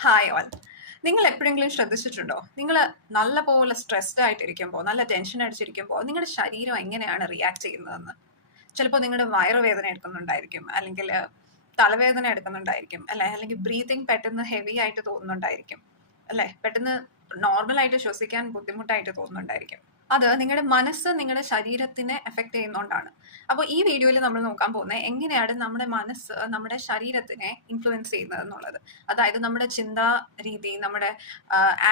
Hi all നിങ്ങൾ എപ്പോഴെങ്കിലും ശ്രദ്ധിച്ചിട്ടുണ്ടോ? നിങ്ങൾ നല്ല പോലെ സ്ട്രെസ്ഡ് ആയിട്ടിരിക്കുമ്പോൾ നല്ല ടെൻഷൻ അടിച്ചിരിക്കുമ്പോൾ നിങ്ങളുടെ ശരീരം എങ്ങനെയാണ് റിയാക്ട് ചെയ്യുന്നതെന്ന്? ചിലപ്പോൾ നിങ്ങളുടെ വയറുവേദന എടുക്കുന്നുണ്ടായിരിക്കും അല്ലെങ്കിൽ തലവേദന എടുക്കുന്നുണ്ടായിരിക്കും അല്ലെ? അല്ലെങ്കിൽ ബ്രീതിങ് പെട്ടെന്ന് ഹെവി ആയിട്ട് തോന്നുന്നുണ്ടായിരിക്കും അല്ലെ? പെട്ടെന്ന് നോർമൽ ആയിട്ട് ശ്വസിക്കാൻ ബുദ്ധിമുട്ടായിട്ട് തോന്നുന്നുണ്ടായിരിക്കും. അത് നിങ്ങളുടെ മനസ്സ് നിങ്ങളുടെ ശരീരത്തിനെ എഫക്ട് ചെയ്യുന്നതുകൊണ്ടാണ് അപ്പോൾ ഈ വീഡിയോയിൽ നമ്മൾ നോക്കാൻ പോകുന്നത് എങ്ങനെയാണ് നമ്മുടെ മനസ്സ് നമ്മുടെ ശരീരത്തിനെ ഇൻഫ്ലുവൻസ് ചെയ്യുന്നത് എന്നുള്ളത്. അതായത് നമ്മുടെ ചിന്താ രീതി നമ്മുടെ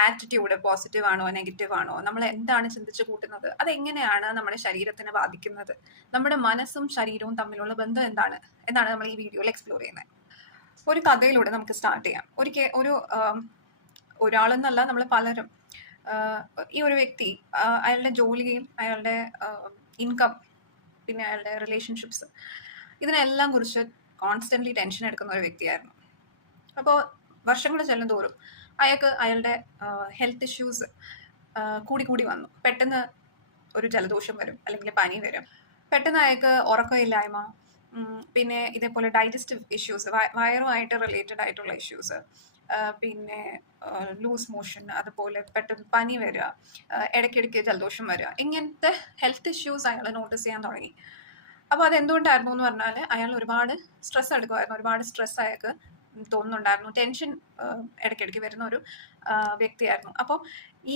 ആറ്റിറ്റ്യൂഡ് പോസിറ്റീവ് ആണോ നെഗറ്റീവ് ആണോ നമ്മൾ എന്താണ് ചിന്തിച്ചു കൂട്ടുന്നത് അതെങ്ങനെയാണ് നമ്മുടെ ശരീരത്തിനെ ബാധിക്കുന്നത് നമ്മുടെ മനസ്സും ശരീരവും തമ്മിലുള്ള ബന്ധം എന്താണ് എന്നാണ് നമ്മൾ ഈ വീഡിയോയിൽ എക്സ്പ്ലോർ ചെയ്യുന്നത് ഒരു കഥയിലൂടെ നമുക്ക് സ്റ്റാർട്ട് ചെയ്യാം. ഒരു ആം, ഒരാളെന്നല്ല നമ്മൾ പലരും ഈ ഒരു വ്യക്തി അയാളുടെ ജോലിയും അയാളുടെ ഇൻകം പിന്നെ അയാളുടെ റിലേഷൻഷിപ്സ് ഇതിനെല്ലാം കുറിച്ച് കോൺസ്റ്റന്റ്ലി ടെൻഷൻ എടുക്കുന്ന ഒരു വ്യക്തിയായിരുന്നു. അപ്പോൾ വർഷങ്ങൾ ചെല്ലും തോറും അയാൾക്ക് അയാളുടെ ഹെൽത്ത് ഇഷ്യൂസ് കൂടി കൂടി വന്നു. പെട്ടെന്ന് ഒരു ജലദോഷം വരും അല്ലെങ്കിൽ പനി വരും. പെട്ടെന്ന് അയാൾക്ക് ഉറക്കമില്ലായ്മ പിന്നെ ഇതേപോലെ ഡൈജസ്റ്റീവ് ഇഷ്യൂസ് വയറുമായിട്ട് റിലേറ്റഡ് ആയിട്ടുള്ള ഇഷ്യൂസ് പിന്നെ ലൂസ് മോഷൻ അതുപോലെ പെട്ടെന്ന് പനി വരിക ഇടയ്ക്കിടയ്ക്ക് ജലദോഷം വരിക ഇങ്ങനത്തെ ഹെൽത്ത് ഇഷ്യൂസ് അയാൾ നോട്ടീസ് ചെയ്യാൻ തുടങ്ങി. അപ്പോൾ അതെന്തുകൊണ്ടായിരുന്നു എന്ന് പറഞ്ഞാൽ അയാൾ ഒരുപാട് സ്ട്രെസ് എടുക്കുമായിരുന്നു ഒരുപാട് സ്ട്രെസ് അയാൾക്ക് തോന്നുന്നുണ്ടായിരുന്നു ടെൻഷൻ ഇടയ്ക്കിടയ്ക്ക് വരുന്ന ഒരു വ്യക്തിയായിരുന്നു. അപ്പോൾ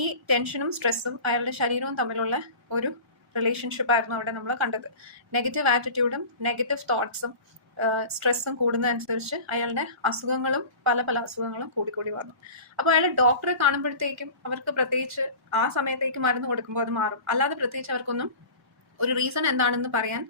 ഈ ടെൻഷനും സ്ട്രെസ്സും അയാളുടെ ശരീരവും തമ്മിലുള്ള ഒരു റിലേഷൻഷിപ്പ് ആയിരുന്നു അവിടെ നമ്മൾ കണ്ടത്. നെഗറ്റീവ് ആറ്റിറ്റ്യൂഡും നെഗറ്റീവ് തോട്ട്സും സ്ട്രെസ്സും കൂടുന്നതനുസരിച്ച് അയാളുടെ അസുഖങ്ങളും പല പല അസുഖങ്ങളും കൂടിക്കൂടി വന്നു. അപ്പോൾ അയാൾ ഡോക്ടറെ കാണുമ്പോഴത്തേക്കും അവർക്ക് പ്രത്യേകിച്ച് ആ സമയത്തേക്ക് മരുന്ന് കൊടുക്കുമ്പോൾ അത് മാറും. അല്ലാതെ പ്രത്യേകിച്ച് അവർക്കൊന്നും ഒരു റീസൺ എന്താണെന്ന് പറയാൻ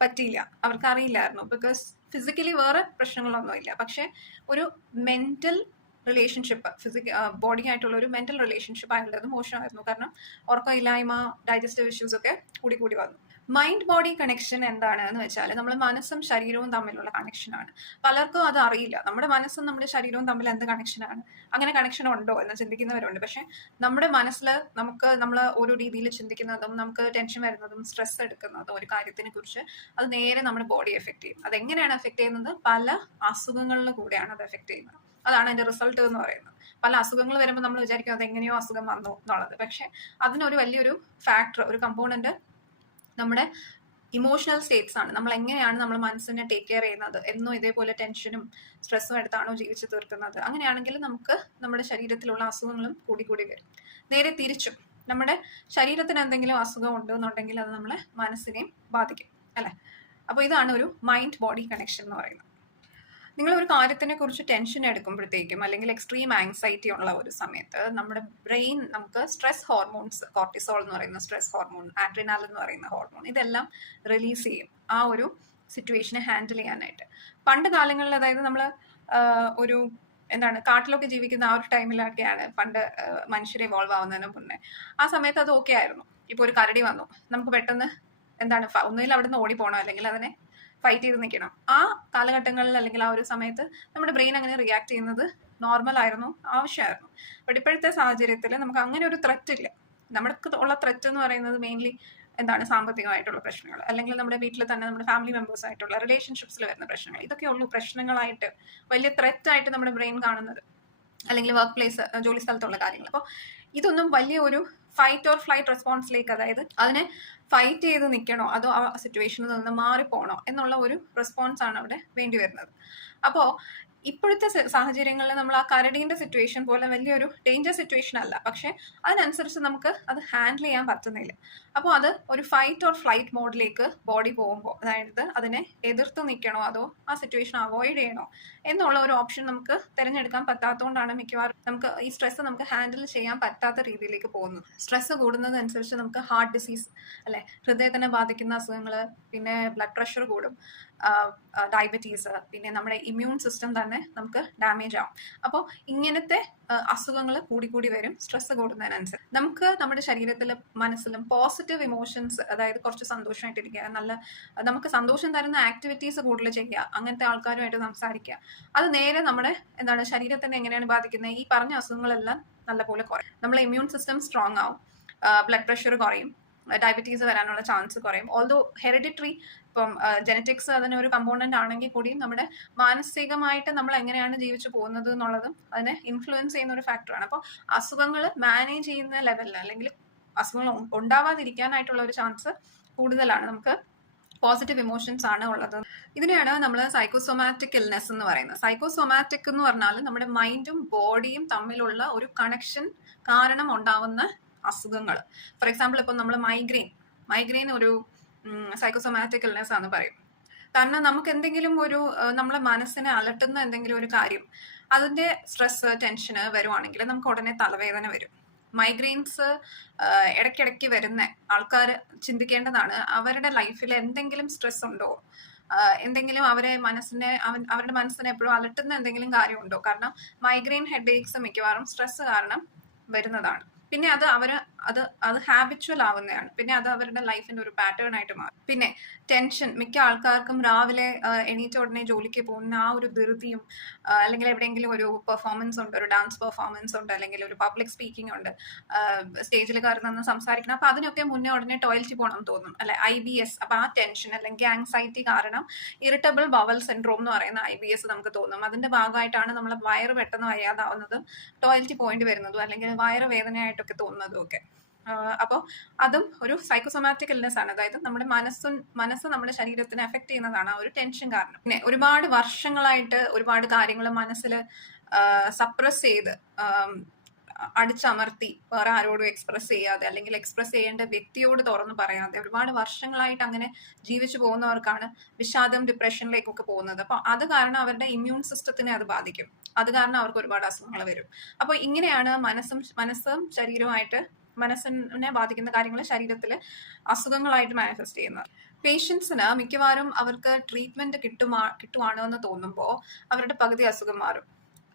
പറ്റിയില്ല. അവർക്ക് അറിയില്ലായിരുന്നു ബിക്കോസ് ഫിസിക്കലി വേറെ പ്രശ്നങ്ങളൊന്നുമില്ല. പക്ഷെ ഒരു മെന്റൽ റിലേഷൻഷിപ്പ് ഫിസിക് ബോഡി ആയിട്ടുള്ള ഒരു മെന്റൽ റിലേഷൻഷിപ്പ് ആയിട്ടുള്ളത് മോശമായിരുന്നു. കാരണം ഉറക്കമില്ലായ്മ ഡൈജസ്റ്റീവ് ഇഷ്യൂസ് ഒക്കെ കൂടി കൂടി വന്നു. മൈൻഡ് ബോഡി കണക്ഷൻ എന്താണ് എന്ന് വെച്ചാൽ നമ്മൾ മനസ്സും ശരീരവും തമ്മിലുള്ള കണക്ഷനാണ് പലർക്കും അത് അറിയില്ല. നമ്മുടെ മനസ്സും നമ്മുടെ ശരീരവും തമ്മിൽ എന്ത് കണക്ഷനാണ് അങ്ങനെ കണക്ഷൻ ഉണ്ടോ എന്ന് ചിന്തിക്കുന്നവരുണ്ട്. പക്ഷെ നമ്മുടെ മനസ്സിൽ നമുക്ക് നമ്മൾ ഓരോ രീതിയിൽ ചിന്തിക്കുന്നതും നമുക്ക് ടെൻഷൻ വരുന്നതും സ്ട്രെസ് എടുക്കുന്നതും ഒരു കാര്യത്തിനെ കുറിച്ച് അത് നേരെ നമ്മുടെ ബോഡി എഫക്ട് ചെയ്യും. അത് എങ്ങനെയാണ് എഫക്ട് ചെയ്യുന്നത്? പല അസുഖങ്ങളിൽ കൂടെയാണ് അത് എഫക്ട് ചെയ്യുന്നത്. അതാണ് അതിന്റെ റിസൾട്ട് എന്ന് പറയുന്നത്. പല അസുഖങ്ങൾ വരുമ്പോൾ നമ്മൾ വിചാരിക്കും അത് എങ്ങനെയോ അസുഖം വന്നു എന്നുള്ളത്. പക്ഷെ അതിനൊരു വലിയൊരു ഫാക്ടർ ഒരു കമ്പോണന്റ് നമ്മുടെ ഇമോഷണൽ സ്റ്റേറ്റ്സ് ആണ്. നമ്മൾ എങ്ങനെയാണ് നമ്മൾ മനസ്സിനെ ടേക്ക് കെയർ ചെയ്യുന്നത്? എന്നും ഇതേപോലെ ടെൻഷനും സ്ട്രെസ്സും എടുത്താണോ ജീവിച്ചു തീർക്കുന്നത്? അങ്ങനെയാണെങ്കിൽ നമുക്ക് നമ്മുടെ ശരീരത്തിലുള്ള അസുഖങ്ങളും കൂടി കൂടി വരും. നേരെ തിരിച്ചും നമ്മുടെ ശരീരത്തിന് എന്തെങ്കിലും അസുഖം ഉണ്ടെന്നുണ്ടെങ്കിൽ അത് നമ്മളെ മനസ്സിനെയും ബാധിക്കും അല്ലെ? അപ്പോൾ ഇതാണ് ഒരു മൈൻഡ് ബോഡി കണക്ഷൻ എന്ന് പറയുന്നത്. നിങ്ങൾ ഒരു കാര്യത്തിനെ കുറിച്ച് ടെൻഷൻ എടുക്കുമ്പോഴത്തേക്കും അല്ലെങ്കിൽ എക്സ്ട്രീം ആങ്സൈറ്റി ഉള്ള ഒരു സമയത്ത് നമ്മുടെ ബ്രെയിൻ നമുക്ക് സ്ട്രെസ് ഹോർമോൺസ് കോർട്ടിസോൾ എന്ന് പറയുന്ന സ്ട്രെസ് ഹോർമോൺ ആഡ്രിനാൽ എന്ന് പറയുന്ന ഹോർമോൺ ഇതെല്ലാം റിലീസ് ചെയ്യും. ആ ഒരു സിറ്റുവേഷനെ ഹാൻഡിൽ ചെയ്യാനായിട്ട്. പണ്ട് കാലങ്ങളിൽ അതായത് നമ്മൾ ഒരു എന്താണ് കാട്ടിലൊക്കെ ജീവിക്കുന്ന ആ ഒരു ടൈമിലൊക്കെയാണ് പണ്ട് മനുഷ്യരെ ഇവോൾവ് ആവുന്നതിന് മുന്നേ. ആ സമയത്ത് അത് ഓക്കെ ആയിരുന്നു. ഇപ്പോൾ ഒരു കരടി വന്നു. നമുക്ക് പെട്ടെന്ന് എന്താണ് ഒന്നുകിൽ അവിടെ നിന്ന് ഓടിപ്പോണോ അല്ലെങ്കിൽ അതിനെ ഫൈറ്റ് ചെയ്ത് നിൽക്കണം ആ കാലഘട്ടങ്ങളിൽ അല്ലെങ്കിൽ ആ ഒരു സമയത്ത് നമ്മുടെ ബ്രെയിൻ അങ്ങനെ റിയാക്ട് ചെയ്യുന്നത് നോർമൽ ആയിരുന്നു ആവശ്യമായിരുന്നു. ബട്ട് ഇപ്പോഴത്തെ സാഹചര്യത്തിൽ നമുക്ക് അങ്ങനെ ഒരു ത്രെറ്റ് ഇല്ല. നമ്മൾക്ക് ഉള്ള ത്രെറ്റ് എന്ന് പറയുന്നത് മെയിൻലി എന്താണ് സാമ്പത്തികമായിട്ടുള്ള പ്രശ്നങ്ങൾ. അല്ലെങ്കിൽ നമ്മുടെ വീട്ടിൽ തന്നെ നമ്മുടെ ഫാമിലി മെമ്പേഴ്സ് ആയിട്ടുള്ള റിലേഷൻഷിപ്സിൽ വരുന്ന പ്രശ്നങ്ങൾ. ഇതൊക്കെ ഉള്ളൂ പ്രശ്നങ്ങളായിട്ട് വലിയ ത്രെറ്റ് ആയിട്ട് നമ്മുടെ ബ്രെയിൻ കാണുന്നത്. അല്ലെങ്കിൽ വർക്ക് പ്ലേസ് ജോലി സ്ഥലത്തുള്ള കാര്യങ്ങൾ. അപ്പോൾ ഇതൊന്നും വലിയ ഒരു ഫൈറ്റ് ഓർ ഫ്ലൈറ്റ് റെസ്പോൺസിലേക്ക് അതായത് അതിനെ ഫൈറ്റ് ചെയ്ത് നിൽക്കണോ അതോ ആ സിറ്റുവേഷനിൽ നിന്ന് മാറിപ്പോണോ എന്നുള്ള ഒരു റെസ്പോൺസ് ആണ് അവിടെ വേണ്ടി വരുന്നത്. അപ്പോൾ ഇപ്പോഴത്തെ സാഹചര്യങ്ങളിൽ നമ്മൾ ആ കരടീന്റെ സിറ്റുവേഷൻ പോലെ വലിയൊരു ഡേഞ്ചർ സിറ്റുവേഷൻ അല്ല. പക്ഷെ അതിനനുസരിച്ച് നമുക്ക് അത് ഹാൻഡിൽ ചെയ്യാൻ പറ്റുന്നില്ല. അപ്പോൾ അത് ഒരു ഫൈറ്റ് ഓർ ഫ്ലൈറ്റ് മോഡിലേക്ക് ബോഡി പോകുമ്പോൾ അതായത് അതിനെ എതിർത്ത് നിൽക്കണോ അതോ ആ സിറ്റുവേഷൻ അവോയ്ഡ് ചെയ്യണോ എന്നുള്ള ഒരു ഓപ്ഷൻ നമുക്ക് തിരഞ്ഞെടുക്കാൻ പറ്റാത്തതുകൊണ്ടാണ് മിക്കവാറും നമുക്ക് ഈ സ്ട്രെസ് നമുക്ക് ഹാൻഡിൽ ചെയ്യാൻ പറ്റാത്ത രീതിയിലേക്ക് പോകുന്നത്. സ്ട്രെസ് കൂടുന്നതനുസരിച്ച് നമുക്ക് ഹാർട്ട് ഡിസീസ് അല്ലെ ഹൃദയത്തിനെ ബാധിക്കുന്ന അസുഖങ്ങൾ പിന്നെ ബ്ലഡ് പ്രഷർ കൂടും. ഡയബറ്റീസ് പിന്നെ നമ്മുടെ ഇമ്മ്യൂൺ സിസ്റ്റം തന്നെ നമുക്ക് ഡാമേജ് ആവും. അപ്പോൾ ഇങ്ങനത്തെ അസുഖങ്ങൾ കൂടി കൂടി വരും സ്ട്രെസ് കൂടുന്നതിനനുസരിച്ച്. നമുക്ക് നമ്മുടെ ശരീരത്തിലും മനസ്സിലും പോസിറ്റീവ് ഇമോഷൻസ് അതായത് കുറച്ച് സന്തോഷമായിട്ടിരിക്കുക നല്ല നമുക്ക് സന്തോഷം തരുന്ന ആക്ടിവിറ്റീസ് കൂടുതൽ ചെയ്യുക അങ്ങനത്തെ ആൾക്കാരുമായിട്ട് സംസാരിക്കുക. അത് നേരെ നമ്മുടെ എന്താണ് ശരീരത്തിനെ എങ്ങനെയാണ് ബാധിക്കുന്നത്? ഈ പറഞ്ഞ അസുഖങ്ങളെല്ലാം നല്ലപോലെ കുറയും. നമ്മളെ ഇമ്മ്യൂൺ സിസ്റ്റം സ്ട്രോങ് ആവും. ബ്ലഡ് പ്രഷർ കുറയും. ഡയബറ്റീസ് വരാനുള്ള ചാൻസ് കുറയും. ഓൾദോ ഹെറിഡിറ്ററി ഇപ്പം ജനറ്റിക്സ് അതിന് ഒരു കമ്പോണന്റ് ആണെങ്കിൽ കൂടിയും നമ്മുടെ മാനസികമായിട്ട് നമ്മൾ എങ്ങനെയാണ് ജീവിച്ചു പോകുന്നത് എന്നുള്ളതും അതിനെ ഇൻഫ്ലുവൻസ് ചെയ്യുന്ന ഒരു ഫാക്ടറാണ് അപ്പോൾ അസുഖങ്ങൾ മാനേജ് ചെയ്യുന്ന ലെവലിൽ അല്ലെങ്കിൽ അസുഖങ്ങൾ ഉണ്ടാവാതിരിക്കാനായിട്ടുള്ള ഒരു ചാൻസ് കൂടുതലാണ്. നമുക്ക് പോസിറ്റീവ് ഇമോഷൻസ് ആണ് ഉള്ളത്. ഇതിനെയാണ് നമ്മൾ സൈക്കോസൊമാറ്റിക് ഇൽനെസ് എന്ന് പറയുന്നത്. സൈക്കോസൊമാറ്റിക് എന്ന് പറഞ്ഞാൽ നമ്മുടെ മൈൻഡും ബോഡിയും തമ്മിലുള്ള ഒരു കണക്ഷൻ കാരണം ഉണ്ടാവുന്ന അസുഖങ്ങൾ. ഫോർ എക്സാമ്പിൾ ഇപ്പം നമ്മൾ മൈഗ്രെയിൻ മൈഗ്രെയിൻ ഒരു സൈക്കോസൊമാറ്റിക് ഇൽനെസ് ആണെന്ന് പറയും. കാരണം നമുക്ക് എന്തെങ്കിലും ഒരു നമ്മളെ മനസ്സിനെ അലട്ടുന്ന എന്തെങ്കിലും ഒരു കാര്യം അതിന്റെ സ്ട്രെസ് ടെൻഷന് വരുവാണെങ്കിൽ നമുക്ക് ഉടനെ തലവേദന വരും. മൈഗ്രെയിൻസ് ഇടയ്ക്കിടയ്ക്ക് വരുന്ന ആൾക്കാർ ചിന്തിക്കേണ്ടതാണ് അവരുടെ ലൈഫിൽ എന്തെങ്കിലും സ്ട്രെസ് ഉണ്ടോ? എന്തെങ്കിലും അവരെ മനസ്സിനെ അവരുടെ മനസ്സിനെ എപ്പോഴും അലട്ടുന്ന എന്തെങ്കിലും കാര്യമുണ്ടോ? കാരണം മൈഗ്രെയിൻ ഹെഡ് ഏക്സ് മിക്കവാറും സ്ട്രെസ് കാരണം വരുന്നതാണ്. പിന്നെ അത് അവർ അത് അത് ഹാബിച്വൽ ആവുന്നതാണ്. പിന്നെ അത് അവരുടെ ലൈഫിന്റെ ഒരു പാറ്റേൺ ആയിട്ട് മാറും. പിന്നെ ടെൻഷൻ മിക്ക ആൾക്കാർക്കും രാവിലെ എണീറ്റ ഉടനെ ജോലിക്ക് പോകുന്ന ആ ഒരു ധൃതിയും അല്ലെങ്കിൽ എവിടെയെങ്കിലും ഒരു പെർഫോമൻസ് ഉണ്ട് ഒരു ഡാൻസ് പെർഫോമൻസ് ഉണ്ട് അല്ലെങ്കിൽ ഒരു പബ്ലിക് സ്പീക്കിംഗ് ഉണ്ട് സ്റ്റേജിൽ കയറി നിന്ന് സംസാരിക്കണം. അപ്പൊ അതിനൊക്കെ മുന്നേ ഉടനെ ടോയ്ലറ്റിൽ പോകണം തോന്നും. അല്ലെ? ഐ ബി എസ് അപ്പൊ ആ ടെൻഷൻ അല്ലെങ്കിൽ ആങ്സൈറ്റി കാരണം ഇറിറ്റബിൾ ബവൽ സിൻഡ്രോം എന്ന് പറയുന്ന ഐ ബി എസ് നമുക്ക് തോന്നും. അതിന്റെ ഭാഗമായിട്ടാണ് നമ്മളെ വയറ് പെട്ടെന്ന് വയ്യാതാവുന്നതും ടോയ്ലറ്റിൽ പോയിന്റ് വരുന്നതും അല്ലെങ്കിൽ വയറ് വേദനയായിട്ടൊക്കെ തോന്നുന്നതും ഒക്കെ. അപ്പോൾ അതും ഒരു സൈക്കോസൊമാറ്റിക് ഇൽനെസ് ആണ്. അതായത് നമ്മുടെ മനസ്സും മനസ്സ് നമ്മുടെ ശരീരത്തിനെ എഫക്ട് ചെയ്യുന്നതാണ് ആ ഒരു ടെൻഷൻ കാരണം. പിന്നെ ഒരുപാട് വർഷങ്ങളായിട്ട് ഒരുപാട് കാര്യങ്ങൾ മനസ്സിൽ സപ്രസ് ചെയ്ത് അടിച്ചമർത്തി വേറെ ആരോടും എക്സ്പ്രസ് ചെയ്യാതെ അല്ലെങ്കിൽ എക്സ്പ്രസ് ചെയ്യേണ്ട വ്യക്തിയോട് തുറന്നു പറയാതെ ഒരുപാട് വർഷങ്ങളായിട്ട് അങ്ങനെ ജീവിച്ചു പോകുന്നവർക്കാണ് വിഷാദം ഡിപ്രഷനിലേക്കൊക്കെ പോകുന്നത്. അപ്പൊ അത് കാരണം അവരുടെ ഇമ്മ്യൂൺ സിസ്റ്റത്തിനെ അത് ബാധിക്കും. അത് കാരണം അവർക്ക് ഒരുപാട് അസുഖങ്ങൾ വരും. അപ്പോൾ ഇങ്ങനെയാണ് മനസ്സും മനസ്സും ശരീരവുമായിട്ട് മനസ്സിനെ ബാധിക്കുന്ന കാര്യങ്ങൾ ശരീരത്തിൽ അസുഖങ്ങളായിട്ട് മാനിഫെസ്റ്റ് ചെയ്യുന്നത്. പേഷ്യൻസിന് മിക്കവാറും അവർക്ക് ട്രീറ്റ്മെന്റ് കിട്ടുമാ കിട്ടുവാണോ എന്ന് തോന്നുമ്പോൾ അവരുടെ പകുതി അസുഖം മാറും.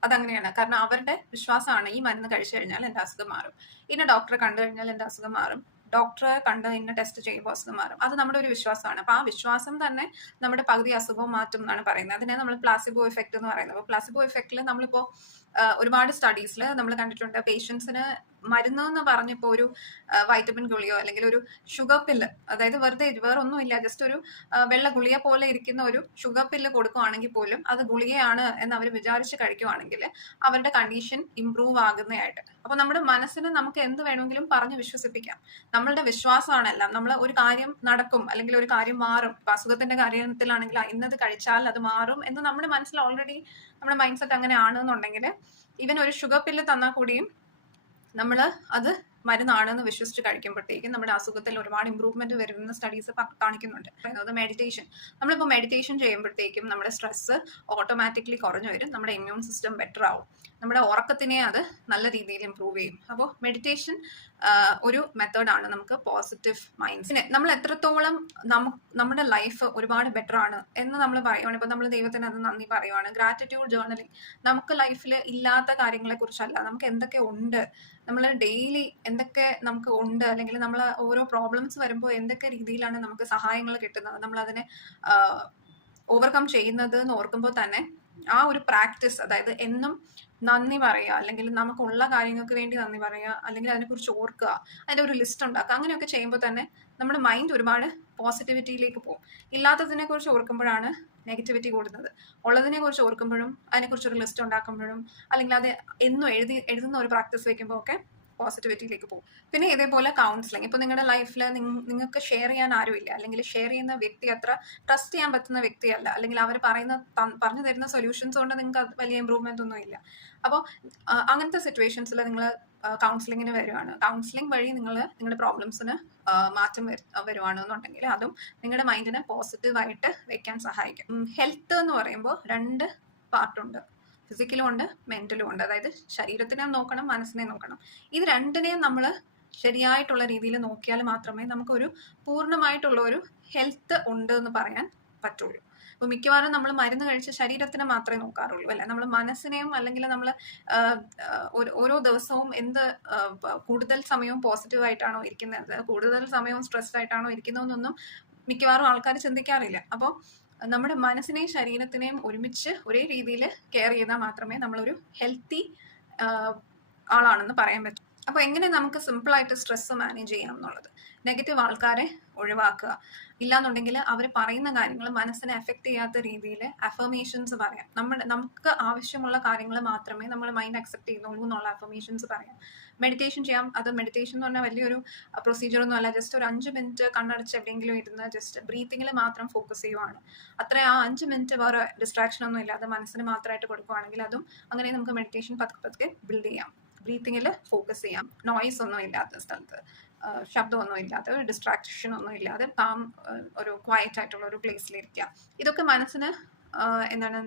അതങ്ങനെയാണ്. കാരണം അവരുടെ വിശ്വാസമാണ് ഈ മരുന്ന് കഴിച്ചു കഴിഞ്ഞാൽ എന്റെ അസുഖം മാറും. ഇന്ന ഡോക്ടറെ കണ്ടു കഴിഞ്ഞാൽ എന്റെ അസുഖം മാറും. ഡോക്ടറെ കണ്ട് ഇന്ന ടെസ്റ്റ് ചെയ്യുമ്പോൾ അസുഖം മാറും. അത് നമ്മുടെ ഒരു വിശ്വാസമാണ്. അപ്പൊ ആ വിശ്വാസം തന്നെ നമ്മുടെ പകുതി അസുഖവും മാറ്റും എന്നാണ് പറയുന്നത്. അതിനെ നമ്മൾ പ്ലാസിബോ എഫക്ട് എന്ന് പറയുന്നത്. അപ്പോൾ പ്ലാസിബോ എഫക്റ്റിൽ നമ്മളിപ്പോ ഒരുപാട് സ്റ്റഡീസിൽ നമ്മൾ കണ്ടിട്ടുണ്ട്. പേഷ്യൻസിന് മരുന്ന് എന്ന് പറഞ്ഞപ്പോൾ ഒരു വൈറ്റമിൻ ഗുളിയോ അല്ലെങ്കിൽ ഒരു ഷുഗർ പില്ല് അതായത് വെറുതെ വേറെ ഒന്നുമില്ല ജസ്റ്റ് ഒരു വെള്ള ഗുളിക പോലെ ഇരിക്കുന്ന ഒരു ഷുഗർ പില്ല് കൊടുക്കുവാണെങ്കിൽ പോലും അത് ഗുളികയാണ് എന്ന് അവർ വിചാരിച്ച് കഴിക്കുവാണെങ്കിൽ അവരുടെ കണ്ടീഷൻ ഇംപ്രൂവ് ആകുന്നതായിട്ട്. അപ്പൊ നമ്മുടെ മനസ്സിന് നമുക്ക് എന്ത് വേണമെങ്കിലും പറഞ്ഞ് വിശ്വസിപ്പിക്കാം. നമ്മളുടെ വിശ്വാസമാണ് എല്ലാം നമ്മൾ ഒരു കാര്യം നടക്കും അല്ലെങ്കിൽ ഒരു കാര്യം മാറും. ഇപ്പൊ അസുഖത്തിന്റെ കാര്യത്തിലാണെങ്കിൽ ഇന്നത് കഴിച്ചാൽ അത് മാറും എന്ന് നമ്മുടെ മനസ്സിൽ ഓൾറെഡി നമ്മുടെ മൈൻഡ് സെറ്റ് അങ്ങനെ ആണെന്നുണ്ടെങ്കിൽ ഈവൻ ഒരു ഷുഗർ പില്ല് തന്നാൽ കൂടിയും നമ്മൾ അത് മരുന്നാണെന്ന് വിശ്വസിച്ച് കഴിക്കുമ്പോഴത്തേക്കും നമ്മുടെ അസുഖത്തിൽ ഒരുപാട് ഇമ്പ്രൂവ്മെന്റ് വരുന്ന സ്റ്റഡീസ് കാണിക്കുന്നുണ്ട്. അതായത് മെഡിറ്റേഷൻ നമ്മളിപ്പോൾ മെഡിറ്റേഷൻ ചെയ്യുമ്പോഴത്തേക്കും നമ്മുടെ സ്ട്രെസ് ഓട്ടോമാറ്റിക്കലി കുറഞ്ഞു വരും. നമ്മുടെ ഇമ്മ്യൂൺ സിസ്റ്റം ബെറ്റർ ആവും. നമ്മുടെ ഉറക്കത്തിനെ അത് നല്ല രീതിയിൽ ഇമ്പ്രൂവ് ചെയ്യും. അപ്പോൾ മെഡിറ്റേഷൻ ഒരു മെത്തേഡാണ് നമുക്ക് പോസിറ്റീവ് മൈൻഡ്സ് പിന്നെ നമ്മൾ എത്രത്തോളം നമ്മുടെ ലൈഫ് ഒരുപാട് ബെറ്റർ ആണ് എന്ന് നമ്മൾ പറയുവാണ്. ഇപ്പൊ നമ്മൾ ദൈവത്തിന് അത് നന്ദി പറയുവാണ്. ഗ്രാറ്റിറ്റ്യൂഡ് ജേർണലിംഗ് നമുക്ക് ലൈഫിൽ ഇല്ലാത്ത കാര്യങ്ങളെ കുറിച്ചല്ല നമുക്ക് എന്തൊക്കെ ഉണ്ട്? നമ്മൾ ഡെയിലി എന്തൊക്കെ നമുക്ക് ഉണ്ട്? അല്ലെങ്കിൽ നമ്മൾ ഓരോ പ്രോബ്ലംസ് വരുമ്പോൾ എന്തൊക്കെ രീതിയിലാണ് നമുക്ക് സഹായങ്ങൾ കിട്ടുന്നത്? നമ്മൾ അതിനെ ഓവർകം ചെയ്യുന്നത് എന്ന് ഓർക്കുമ്പോൾ തന്നെ ആ ഒരു പ്രാക്ടീസ് അതായത് എന്നും നന്ദി പറയുക അല്ലെങ്കിൽ നമുക്കുള്ള കാര്യങ്ങൾക്ക് വേണ്ടി നന്ദി പറയുക അല്ലെങ്കിൽ അതിനെക്കുറിച്ച് ഓർക്കുക അതിന്റെ ഒരു ലിസ്റ്റ് ഉണ്ടാക്കുക അങ്ങനെയൊക്കെ ചെയ്യുമ്പോൾ തന്നെ നമ്മുടെ മൈൻഡ് ഒരുപാട് പോസിറ്റിവിറ്റിയിലേക്ക് പോകും. ഇല്ലാത്തതിനെ കുറിച്ച് ഓർക്കുമ്പോഴാണ് നെഗറ്റിവിറ്റി കൂടുന്നത്. ഉള്ളതിനെ കുറിച്ച് ഓർക്കുമ്പോഴും അതിനെക്കുറിച്ച് ഒരു ലിസ്റ്റ് ഉണ്ടാക്കുമ്പോഴും അല്ലെങ്കിൽ അത് എന്നും എഴുതി എഴുതുന്ന ഒരു പ്രാക്ടീസ് വയ്ക്കുമ്പോൾ ഒക്കെ പോസിറ്റിവിറ്റിയിലേക്ക് പോകും. പിന്നെ ഇതേപോലെ കൗൺസിലിംഗ് ഇപ്പൊ നിങ്ങളുടെ ലൈഫിൽ നിങ്ങൾക്ക് ഷെയർ ചെയ്യാൻ ആരുമില്ല. അല്ലെങ്കിൽ ഷെയർ ചെയ്യുന്ന വ്യക്തി അത്ര ട്രസ്റ്റ് ചെയ്യാൻ പറ്റുന്ന വ്യക്തിയല്ല. അല്ലെങ്കിൽ അവർ പറയുന്ന പറഞ്ഞു തരുന്ന സൊല്യൂഷൻസ് കൊണ്ട് നിങ്ങൾക്ക് വലിയ ഇമ്പ്രൂവ്മെന്റ് ഒന്നും ഇല്ല. അപ്പോൾ അങ്ങനത്തെ സിറ്റുവേഷൻസിൽ നിങ്ങൾ കൗൺസിലിങ്ങിന് വരുവാണ്. കൗൺസിലിംഗ് വഴി നിങ്ങൾ നിങ്ങളുടെ പ്രോബ്ലംസിന് മാറ്റം വരു- വരുവാണെന്നുണ്ടെങ്കിൽ അതും നിങ്ങളുടെ മൈൻഡിനെ പോസിറ്റീവായിട്ട് വെക്കാൻ സഹായിക്കും. ഹെൽത്ത് എന്ന് പറയുമ്പോൾ രണ്ട് പാർട്ടുണ്ട് ഫിസിക്കലും ഉണ്ട് മെന്റലും ഉണ്ട്. അതായത് ശരീരത്തിനെ നോക്കണം മനസ്സിനെ നോക്കണം. ഇത് രണ്ടിനെയും നമ്മൾ ശരിയായിട്ടുള്ള രീതിയിൽ നോക്കിയാൽ മാത്രമേ നമുക്കൊരു പൂർണമായിട്ടുള്ള ഒരു ഹെൽത്ത് ഉണ്ട് എന്ന് പറയാൻ പറ്റുള്ളൂ. അപ്പൊ മിക്കവാറും നമ്മൾ മരുന്ന് കഴിച്ച് ശരീരത്തിനെ മാത്രമേ നോക്കാറുള്ളൂ അല്ലെ? നമ്മൾ മനസ്സിനെയും അല്ലെങ്കിൽ നമ്മൾ ഓരോ ദിവസവും എന്ത് കൂടുതൽ സമയവും പോസിറ്റീവ് ആയിട്ടാണോ ഇരിക്കുന്നത്? കൂടുതൽ സമയവും സ്ട്രെസ്ഡ് ആയിട്ടാണോ ഇരിക്കുന്നതെന്നൊന്നും മിക്കവാറും ആൾക്കാർ ചിന്തിക്കാറില്ല. അപ്പോൾ നമ്മുടെ മനസ്സിനെയും ശരീരത്തിനെയും ഒരുമിച്ച് ഒരേ രീതിയിൽ കെയർ ചെയ്താൽ മാത്രമേ നമ്മളൊരു ഹെൽത്തി ആളാണെന്ന് പറയാൻ പറ്റൂ. അപ്പോൾ എങ്ങനെ നമുക്ക് സിമ്പിളായിട്ട് സ്ട്രെസ് മാനേജ് ചെയ്യാം എന്നുള്ളത്? നെഗറ്റീവ് ആൾക്കാരെ ഒഴിവാക്കുക. ഇല്ലാന്നുണ്ടെങ്കിൽ അവർ പറയുന്ന കാര്യങ്ങൾ മനസ്സിനെ എഫക്റ്റ് ചെയ്യാത്ത രീതിയിൽ അഫർമേഷൻസ് പറയാം. നമ്മൾ നമുക്ക് ആവശ്യമുള്ള കാര്യങ്ങൾ മാത്രമേ നമ്മൾ മൈൻഡ് അക്സെപ്റ്റ് ചെയ്യുന്നുള്ളൂ എന്നുള്ള അഫർമേഷൻസ് പറയാം. മെഡിറ്റേഷൻ ചെയ്യാം. അത് മെഡിറ്റേഷൻ എന്ന് പറഞ്ഞാൽ വലിയൊരു പ്രൊസീജിയർ ഒന്നും അല്ല. ജസ്റ്റ് ഒരു അഞ്ച് മിനിറ്റ് കണ്ണടച്ച് എവിടെയെങ്കിലും ഇരുന്ന് ജസ്റ്റ് ബ്രീത്തിങ്ങിൽ മാത്രം ഫോക്കസ് ചെയ്യുവാണ്. അത്ര ആ അഞ്ച് മിനിറ്റ് വേറെ ഡിസ്ട്രാക്ഷൻ ഒന്നും ഇല്ലാതെ മനസ്സിന് മാത്രമായിട്ട് കൊടുക്കുവാണെങ്കിൽ അതും അങ്ങനെ നമുക്ക് മെഡിറ്റേഷൻ പതുക്കെ പതുക്കെ ബിൽഡ് ചെയ്യാം. ബ്രീത്തിങ്ങിൽ ഫോക്കസ് ചെയ്യാം. നോയ്സ് ഒന്നും ഇല്ലാത്ത സ്ഥലത്ത്. ശബ്ദമൊന്നും ഇല്ലാതെ ഒരു ഡിസ്ട്രാക്ഷൻ ഒന്നും ഇല്ലാതെ കാം ഒരു ക്വയറ്റ് ആയിട്ടുള്ള ഒരു പ്ലേസിലിരിക്കുക ഇതൊക്കെ മനസ്സിന് എന്താണ്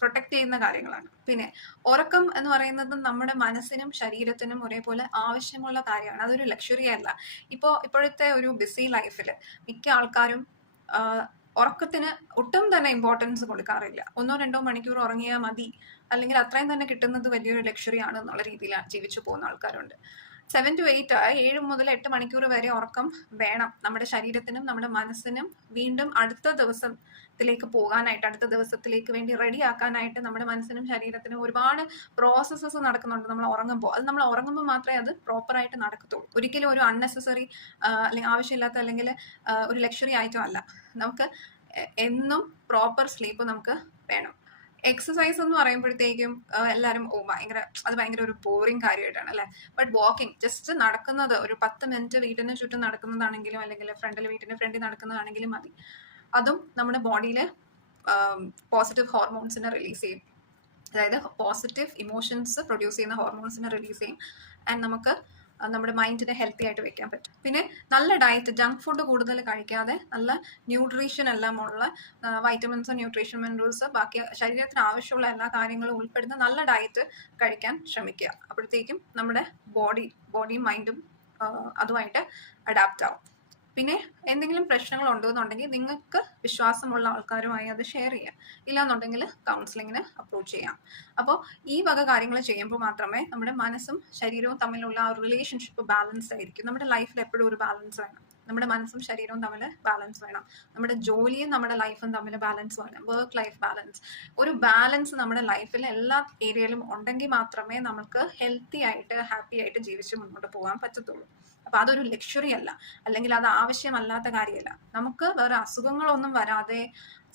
പ്രൊട്ടക്ട് ചെയ്യുന്ന കാര്യങ്ങളാണ്. പിന്നെ ഉറക്കം എന്ന് പറയുന്നത് നമ്മുടെ മനസ്സിനും ശരീരത്തിനും ഒരേപോലെ ആവശ്യമുള്ള കാര്യമാണ്. അതൊരു ലക്ഷറി അല്ല. ഇപ്പോൾ ഇപ്പോഴത്തെ ഒരു ബിസി ലൈഫിൽ മിക്ക ആൾക്കാരും ഉറക്കത്തിന് ഒട്ടും തന്നെ ഇമ്പോർട്ടൻസ് കൊടുക്കാറില്ല. ഒന്നോ രണ്ടോ മണിക്കൂർ ഉറങ്ങിയാൽ മതി. അല്ലെങ്കിൽ അത്രയും തന്നെ കിട്ടുന്നത് വലിയൊരു ലക്ഷറി ആണ് എന്നുള്ള രീതിയിലാണ് ജീവിച്ചു പോകുന്ന ആൾക്കാരുണ്ട്. സെവൻ ടു എയ്റ്റ് ഏഴ് മുതൽ എട്ട് മണിക്കൂർ വരെ ഉറക്കം വേണം നമ്മുടെ ശരീരത്തിനും നമ്മുടെ മനസ്സിനും വീണ്ടും അടുത്ത ദിവസത്തിലേക്ക് പോകാനായിട്ട് അടുത്ത ദിവസത്തിലേക്ക് വേണ്ടി റെഡി ആക്കാനായിട്ട് നമ്മുടെ മനസ്സിനും ശരീരത്തിനും ഒരുപാട് പ്രോസസ്സസ് നടക്കുന്നുണ്ട് നമ്മൾ ഉറങ്ങുമ്പോൾ. അത് നമ്മൾ ഉറങ്ങുമ്പോൾ മാത്രമേ അത് പ്രോപ്പറായിട്ട് നടക്കത്തുള്ളൂ. ഒരിക്കലും ഒരു അൺനെസസറി അല്ലെങ്കിൽ ആവശ്യമില്ലാത്ത അല്ലെങ്കിൽ ഒരു ലക്ഷറി ആയിട്ടും അല്ല. നമുക്ക് എന്നും പ്രോപ്പർ സ്ലീപ്പ് നമുക്ക് വേണം. എക്സസൈസ് എന്ന് പറയുമ്പോഴത്തേക്കും എല്ലാവരും ഓ ഭയങ്കര അത് ഭയങ്കര ഒരു ബോറിങ് കാര്യമായിട്ടാണ് അല്ലെ? ബട്ട് വാക്കിംഗ് ജസ്റ്റ് നടക്കുന്നത് ഒരു പത്ത് മിനിറ്റ് വീട്ടിന് ചുറ്റും നടക്കുന്നതാണെങ്കിലും അല്ലെങ്കിൽ ഫ്രണ്ടിൽ വീട്ടിന് ഫ്രണ്ടിൽ നടക്കുന്നതാണെങ്കിലും മതി. അതും നമ്മുടെ ബോഡിയിൽ പോസിറ്റീവ് ഹോർമോൺസിനെ റിലീസ് ചെയ്യും. അതായത് പോസിറ്റീവ് ഇമോഷൻസ് പ്രൊഡ്യൂസ് ചെയ്യുന്ന ഹോർമോൺസിനെ റിലീസ് ചെയ്യും. ആൻഡ് നമുക്ക് നമ്മുടെ മൈൻഡിനെ ഹെൽത്തി ആയിട്ട് വെക്കാൻ പറ്റും. പിന്നെ നല്ല ഡയറ്റ് ജങ്ക് ഫുഡ് കൂടുതൽ കഴിക്കാതെ നല്ല ന്യൂട്രീഷൻ എല്ലാം ഉള്ള വൈറ്റമിൻസ് ന്യൂട്രീഷൻ മിനറൽസ് ബാക്കി ശരീരത്തിന് ആവശ്യമുള്ള എല്ലാ കാര്യങ്ങളും ഉൾപ്പെടുന്ന നല്ല ഡയറ്റ് കഴിക്കാൻ ശ്രമിക്കുക. അപ്പോഴത്തേക്കും നമ്മുടെ ബോഡി ബോഡിയും മൈൻഡും അതുമായിട്ട് അഡാപ്റ്റ് ആവും. പിന്നെ എന്തെങ്കിലും പ്രശ്നങ്ങൾ ഉണ്ടെന്നുണ്ടെങ്കിൽ നിങ്ങൾക്ക് വിശ്വാസമുള്ള ആൾക്കാരുമായി അത് ഷെയർ ചെയ്യാം. ഇല്ലാന്നുണ്ടെങ്കിൽ കൗൺസിലിങ്ങിന് അപ്രോച്ച് ചെയ്യാം. അപ്പോൾ ഈ വക കാര്യങ്ങൾ ചെയ്യുമ്പോൾ മാത്രമേ നമ്മുടെ മനസ്സും ശരീരവും തമ്മിലുള്ള ആ റിലേഷൻഷിപ്പ് ബാലൻസ് ആയിരിക്കും. നമ്മുടെ ലൈഫിൽ എപ്പോഴും ഒരു ബാലൻസ് വേണം. നമ്മുടെ മനസ്സും ശരീരവും തമ്മിൽ ബാലൻസ് വേണം. നമ്മുടെ ജോലിയും നമ്മുടെ ലൈഫും തമ്മിൽ ബാലൻസ് വേണം. വർക്ക് ലൈഫ് ബാലൻസ് ഒരു ബാലൻസ് നമ്മുടെ ലൈഫിൽ എല്ലാ ഏരിയയിലും ഉണ്ടെങ്കിൽ മാത്രമേ നമുക്ക് ഹെൽത്തി ആയിട്ട് ഹാപ്പി ആയിട്ട് ജീവിച്ച് മുന്നോട്ട് പോകാൻ പറ്റത്തുള്ളൂ. അപ്പൊ അതൊരു ലക്ഷറി അല്ല. അല്ലെങ്കിൽ അത് ആവശ്യമല്ലാത്ത കാര്യമല്ല. നമുക്ക് വേറെ അസുഖങ്ങളൊന്നും വരാതെ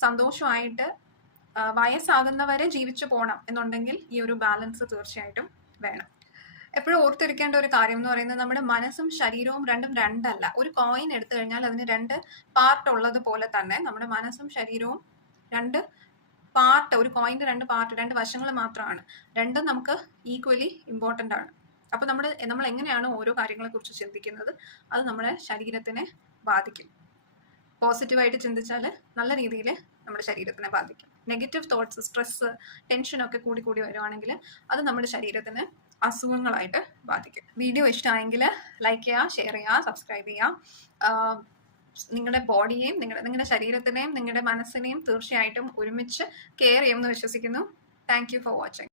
സന്തോഷമായിട്ട് വയസ്സാകുന്നവരെ ജീവിച്ചു പോകണം എന്നുണ്ടെങ്കിൽ ഈ ഒരു ബാലൻസ് തീർച്ചയായിട്ടും വേണം. എപ്പോഴും ഓർത്തിരിക്കേണ്ട ഒരു കാര്യം എന്ന് പറയുന്നത് നമ്മുടെ മനസ്സും ശരീരവും രണ്ടും രണ്ടല്ല. ഒരു കോയിൻ എടുത്തു കഴിഞ്ഞാൽ അതിന് രണ്ട് പാർട്ട് ഉള്ളത് പോലെ തന്നെ നമ്മുടെ മനസ്സും ശരീരവും രണ്ട് പാർട്ട് ഒരു കോയിന്റെ രണ്ട് പാർട്ട് രണ്ട് വശങ്ങൾ മാത്രമാണ്. രണ്ടും നമുക്ക് ഈക്വലി ഇമ്പോർട്ടന്റ് ആണ്. അപ്പൊ നമ്മൾ നമ്മൾ എങ്ങനെയാണ് ഓരോ കാര്യങ്ങളെ കുറിച്ച് ചിന്തിക്കുന്നത്? അത് നമ്മുടെ ശരീരത്തിനെ ബാധിക്കും. പോസിറ്റീവായിട്ട് ചിന്തിച്ചാൽ നല്ല രീതിയിൽ നമ്മുടെ ശരീരത്തിനെ ബാധിക്കും. നെഗറ്റീവ് തോട്ട്സ് സ്ട്രെസ് ടെൻഷനൊക്കെ കൂടി കൂടി വരുവാണെങ്കിൽ അത് നമ്മുടെ ശരീരത്തിന് അസുഖങ്ങളായിട്ട് ബാധിക്കും. വീഡിയോ ഇഷ്ടമായെങ്കിൽ ലൈക്ക് ചെയ്യുക ഷെയർ ചെയ്യുക സബ്സ്ക്രൈബ് ചെയ്യുക നിങ്ങളുടെ ബോഡിയെയും നിങ്ങളുടെ നിങ്ങളുടെ ശരീരത്തിനെയും നിങ്ങളുടെ മനസ്സിനെയും തീർച്ചയായിട്ടും ഒരുമിച്ച് കെയർ ചെയ്യുമെന്ന് വിശ്വസിക്കുന്നു. Thank for watching